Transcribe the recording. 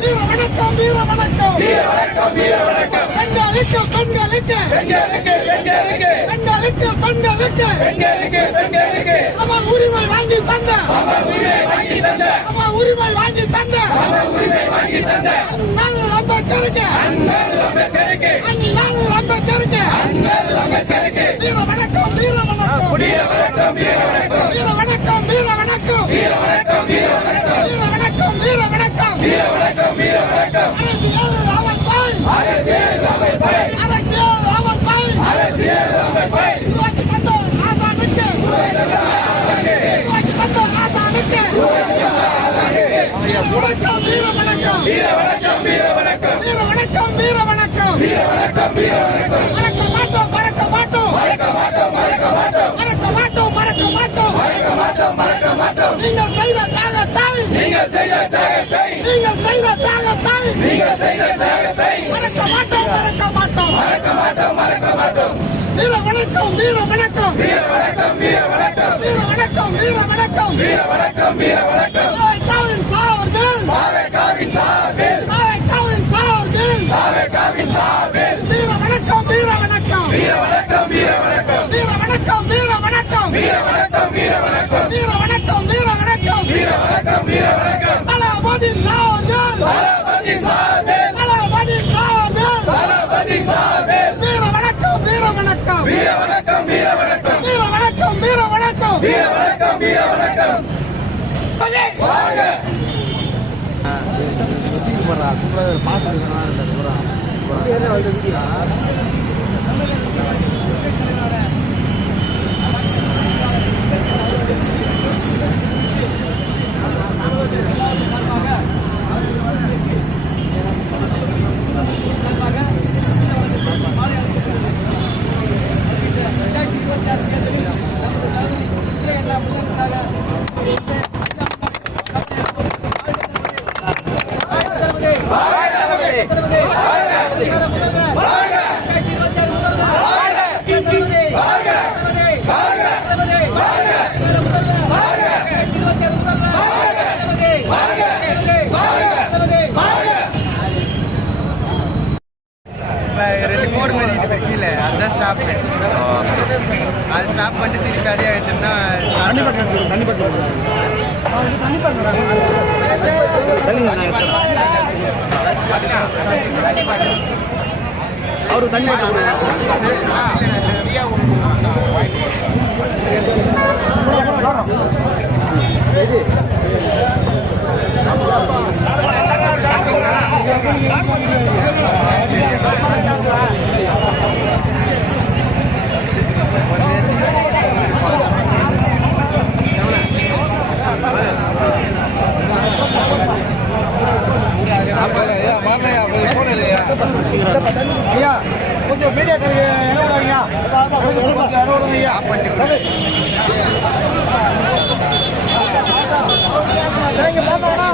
வீர வணக்கம் வீர வணக்கம் வீர வணக்கம் வீர வணக்கம் பெண்களுக்கு பெண்களுக்கு பெண்களுக்கு பெண்களுக்கு பெண்களுக்கு பெண்களுக்கு பெண்களுக்கு பெண்களுக்கு நம்ம உரிமை வாங்கி தந்த நம்ம உரிமை வாங்கி தந்த நம்ம உரிமை வாங்கி தந்த நம்ம உரிமை வாங்கி தந்த அண்ணல் அம்பேத்கருக்கு அண்ணல் அம்பேத்கருக்கு அண்ணல் அம்பேத்கருக்கு அண்ணல் அம்பேத்கருக்கு வீர வணக்கம் வீர வணக்கம் வீர வணக்கம் வீர வணக்கம் வீர வணக்கம் வீர வணக்கம் வீர வணக்கம் வீர வணக்கம் வீர வணக்கம் வீர வணக்கம் வீர வணக்கம் வீர வணக்கம் அரசியல் அவர் பை அரசியல் அவர் பை அரசியல் அவர் பை வணக்கம் வீர வணக்கம் வீர வணக்கம் வீர வணக்கம் வீர வணக்கம் வீர வணக்கம் வீர வணக்கம் வீர வணக்கம் மறக்க மாட்டோம் மறக்க மாட்டோம் மறக்க மாட்டோம் மறக்க மாட்டோம் மறக்க மாட்டோம் மறக்க மாட்டோம் மறக்க மாட்டோம் மறக்க மாட்டோம் நீங்கள் செய்த தியாகத்தை நீங்கள் செய்த தியாகத்தை நீங்கள் செய்த தியாகத்தை நீங்கள் செய்த தியாகத்தை மறக்க மாட்டோம் மறக்க மாட்டோம் மறக்க மாட்டோம் மறக்க மாட்டோம் வீர வணக்கம் வீர வணக்கம் வீர வணக்கம் வீர வணக்கம் வீர வணக்கம் வீர வணக்கம் வீர வணக்கம் வீர வணக்கம் தாவேகாவின் சார்பில் தாவேகாவின் சார்பில் தாவேகாவின் சார்பில் வீர வணக்கம் வீர வணக்கம் வீர வணக்கம் வீர வணக்கம் வீர வணக்கம் வீர வணக்கம் வீர வணக்கம் வீர வணக்கம் வீர வணக்கம் வீர வணக்கம் வீர வணக்கம் வீர வணக்கம் தளபதி சார்பில் தளபதி சார்பில் தளபதி சார்பில் தளபதி சார்பில் வீர வணக்கம் வீர வணக்கம் வீர வணக்கம் வீர வணக்கம் வீர வணக்கம் வீர வணக்கம் வீர வணக்கம் வீர வணக்கம் வாங்க ரிமோட் மாதிரி இது வைக்கல அதுதான் ஸ்டாப் அது ஸ்டாப் பண்ணிட்டு திருப்பி அதே ஆயிடுச்சுன்னா அவரு தண்ணி ஐயா கொஞ்சம் மீடியா என்ன விடாதீங்க பார்த்தோம்னா